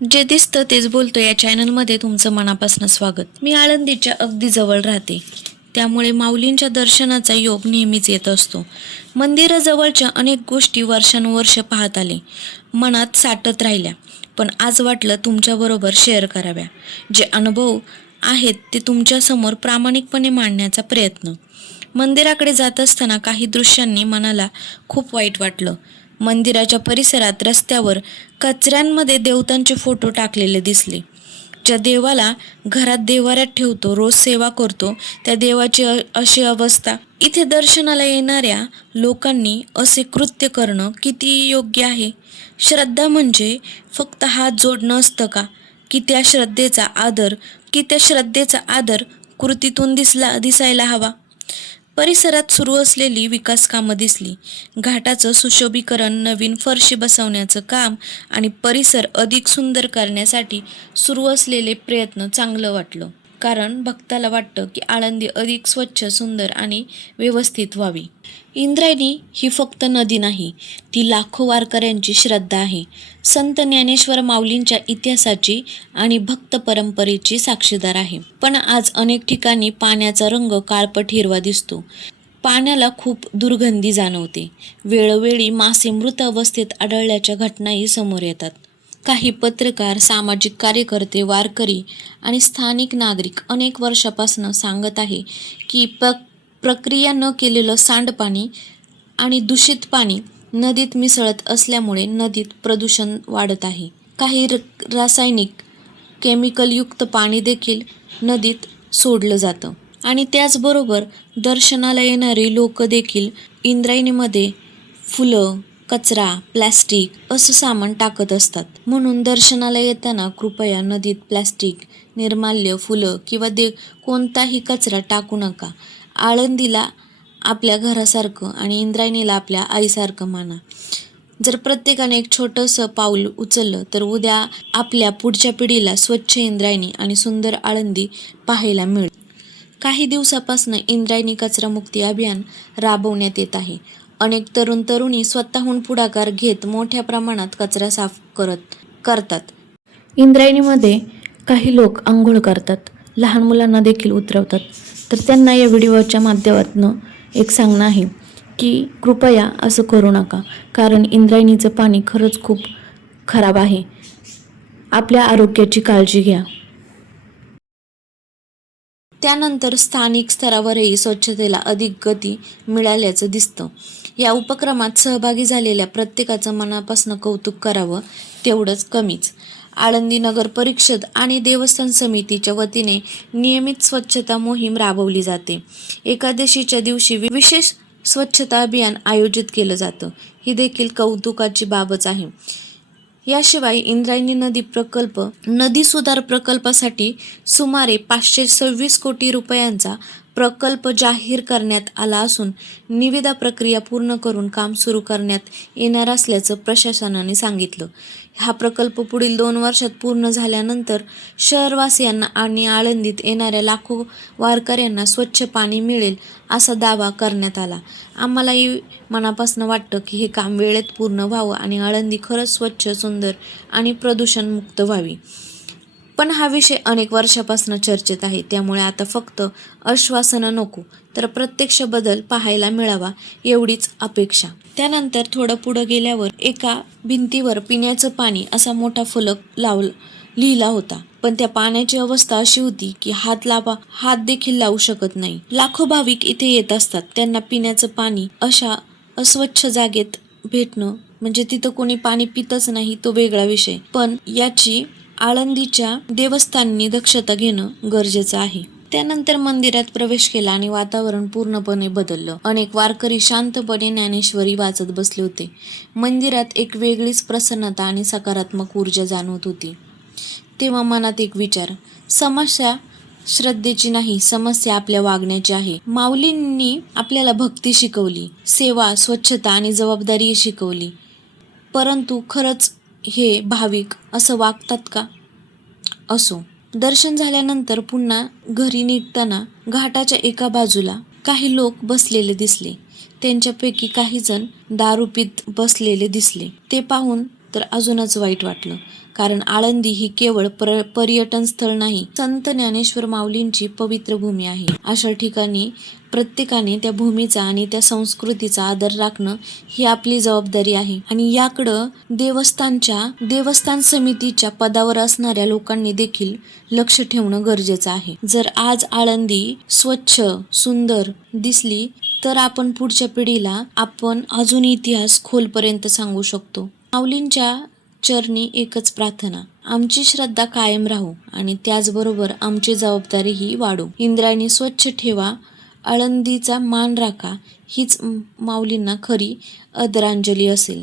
जे दिसतं तेच बोलतो या चॅनलमध्ये तुमचं मनापासून स्वागत. मी आळंदीच्या अगदी जवळ राहते, त्यामुळे माऊलींच्या दर्शनाचा योग नेहमीच येत असतो. मंदिराजवळच्या अनेक गोष्टी वर्षानुवर्ष पाहत आले, मनात साठत राहिल्या, पण आज वाटलं तुमच्याबरोबर शेअर कराव्या. जे अनुभव आहेत ते तुमच्यासमोर प्रामाणिकपणे मांडण्याचा प्रयत्न. मंदिराकडे जात असताना काही दृश्यांनी मनाला खूप वाईट वाटलं. मंदिराच्या परिसरात रस्त्यावर कचऱ्यांमध्ये देवतांचे फोटो टाकलेले दिसले. ज्या देवाला घरात देवाऱ्यात ठेवतो, रोज सेवा करतो, त्या देवाची अशी अवस्था. इथे दर्शनाला येणाऱ्या लोकांनी असे कृत्य करणं किती योग्य आहे? श्रद्धा म्हणजे फक्त हात जोडणं असतं का? की त्या श्रद्धेचा आदर कृतीतून दिसायला हवा? परिसरात सुरू असलेली विकास कामं दिसली. घाटाचं सुशोभीकरण, नवीन फरशी बसवण्याचं काम आणि परिसर अधिक सुंदर करण्यासाठी सुरू असलेले प्रयत्न चांगलं वाटलं. कारण भक्ताला वाटतं की आळंदी अधिक स्वच्छ, सुंदर आणि व्यवस्थित व्हावी. इंद्रायणी ही फक्त नदी नाही, ती लाखो वारकऱ्यांची श्रद्धा आहे. संत ज्ञानेश्वर माऊलींच्या इतिहासाची आणि भक्त परंपरेची साक्षीदार आहे. पण आज अनेक ठिकाणी पाण्याचा रंग काळपट हिरवा दिसतो. पाण्याला खूप दुर्गंधी जाणवते. वेळोवेळी मासे मृत अवस्थेत आढळल्याच्या घटनाही समोर येतात. काही पत्रकार, सामाजिक कार्यकर्ते, वारकरी आणि स्थानिक नागरिक अनेक वर्षापासून सांगत आहे की प्रक्रिया न केलेलं सांडपाणी आणि दूषित पाणी नदीत मिसळत असल्यामुळे नदीत प्रदूषण वाढत आहे. काही रासायनिक केमिकलयुक्त पाणी देखील नदीत सोडलं जातं आणि त्याचबरोबर दर्शनाला येणारी लोक देखील इंद्रायणीमध्ये फुलं, कचरा, प्लॅस्टिक असं सामान टाकत असतात. म्हणून दर्शनाला येताना कृपया नदीत प्लॅस्टिक, निर्माल्य, फुलं किंवा कोणताही कचरा टाकू नका. आळंदीला आपल्या घरासारखं आणि इंद्रायणीला आपल्या आईसारखं माना. जर प्रत्येकाने एक छोटंसं पाऊल उचललं तर उद्या आपल्या पुढच्या पिढीला स्वच्छ इंद्रायणी आणि सुंदर आळंदी पाहायला मिळेल. काही दिवसापासून इंद्रायणी कचरामुक्ती अभियान राबवण्यात येत आहे. अनेक तरुणी स्वतःहून पुढाकार घेत मोठ्या प्रमाणात कचरा साफ करतात. इंद्रायणीमध्ये काही लोक आंघोळ करतात, लहान मुलांना देखील उतरवतात. तर त्यांना या व्हिडिओच्या माध्यमातून एक सांगणं आहे की कृपया असं करू नका, कारण इंद्रायणीचं पाणी खरंच खूप खराब आहे. आपल्या आरोग्याची काळजी घ्या. त्यानंतर स्थानिक स्तरावरही स्वच्छतेला अधिक गती मिळाल्याचं दिसतं. या उपक्रमात सहभागी झालेल्या प्रत्येकाचं मनापासून कौतुक करावं तेवढंच कमीच. आळंदी नगर परिषद आणि देवस्थान समितीच्या वतीने नियमित स्वच्छता मोहीम राबवली जाते. एकादशीच्या दिवशी विशेष स्वच्छता अभियान आयोजित केलं जातं. ही देखील कौतुकाची बाबच आहे. याशिवाय इंद्रायणी नदी सुधार प्रकल्पासाठी सुमारे 526 कोटी रुपयांचा प्रकल्प जाहीर करण्यात आला असून निविदा प्रक्रिया पूर्ण करून काम सुरू करण्यात येणार असल्याचं प्रशासनाने सांगितलं. हा प्रकल्प पुढील 2 वर्षात पूर्ण झाल्यानंतर शहरवासियांना आणि आळंदीत येणाऱ्या लाखो वारकऱ्यांना स्वच्छ पाणी मिळेल असा दावा करण्यात आला. आम्हालाही मनापासून वाटतं की हे काम वेळेत पूर्ण व्हावं आणि आळंदी खरंच स्वच्छ, सुंदर आणि प्रदूषणमुक्त व्हावी. पण हा विषय अनेक वर्षापासून चर्चेत आहे, त्यामुळे आता फक्त आश्वासनं नको, तर प्रत्यक्ष बदल पाहायला मिळावा एवढीच अपेक्षा. त्यानंतर थोडं पुढं गेल्यावर एका भिंतीवर पिण्याचं पाणी असा मोठा फलक लिहिला होता. पण त्या पाण्याची अवस्था अशी होती की हात देखील लावू शकत नाही. लाखो भाविक इथे येत असतात. त्यांना पिण्याचं पाणी अशा अस्वच्छ जागेत भेटणं म्हणजे तिथं कोणी पाणी पितच नाही तो वेगळा विषय, पण याची आळंदीच्या देवस्थाननी दक्षता घेणं गरजेचं आहे. त्यानंतर मंदिरात प्रवेश केला आणि वातावरण पूर्णपणे बदललं. अनेक वारकरी शांतपणे ज्ञानेश्वरी वाचत बसले होते. मंदिरात एक वेगळीच प्रसन्नता आणि सकारात्मक ऊर्जा जाणवत होती. तेव्हा मनात एक विचार, समस्या श्रद्धेची नाही, समस्या आपल्या वागण्याची आहे. माऊलींनी आपल्याला भक्ती शिकवली, सेवा, स्वच्छता आणि जबाबदारी शिकवली, परंतु खरंच हे भाविक असं वागतात का? असो. दर्शन झाल्यानंतर पुन्हा घरी निघताना घाटाच्या एका बाजूला काही लोक बसलेले दिसले. त्यांच्यापैकी काही जण दारू पीत बसलेले दिसले. ते पाहून तर अजूनच वाईट वाटलं, कारण आळंदी ही केवळ पर्यटन स्थळ नाही, संत ज्ञानेश्वर माऊलींची पवित्र भूमी आहे. अशा ठिकाणी प्रत्येकाने त्या भूमीचा आणि त्या संस्कृतीचा आदर राखणं ही आपली जबाबदारी आहे. आणि याकडं देवस्थान समितीच्या पदावर असणाऱ्या लोकांनी देखील लक्ष ठेवणं गरजेचं आहे. जर आज आळंदी स्वच्छ, सुंदर दिसली तर आपण पुढच्या पिढीला आपण अजून इतिहास खोलपर्यंत सांगू शकतो. माऊलींच्या चरणी एकच प्रार्थना, आमची श्रद्धा कायम राहू आणि त्याचबरोबर आमची जबाबदारीही वाढू. इंद्रायणी स्वच्छ ठेवा, आळंदीचा मान राखा, हीच माऊलींना खरी आदरांजली असेल.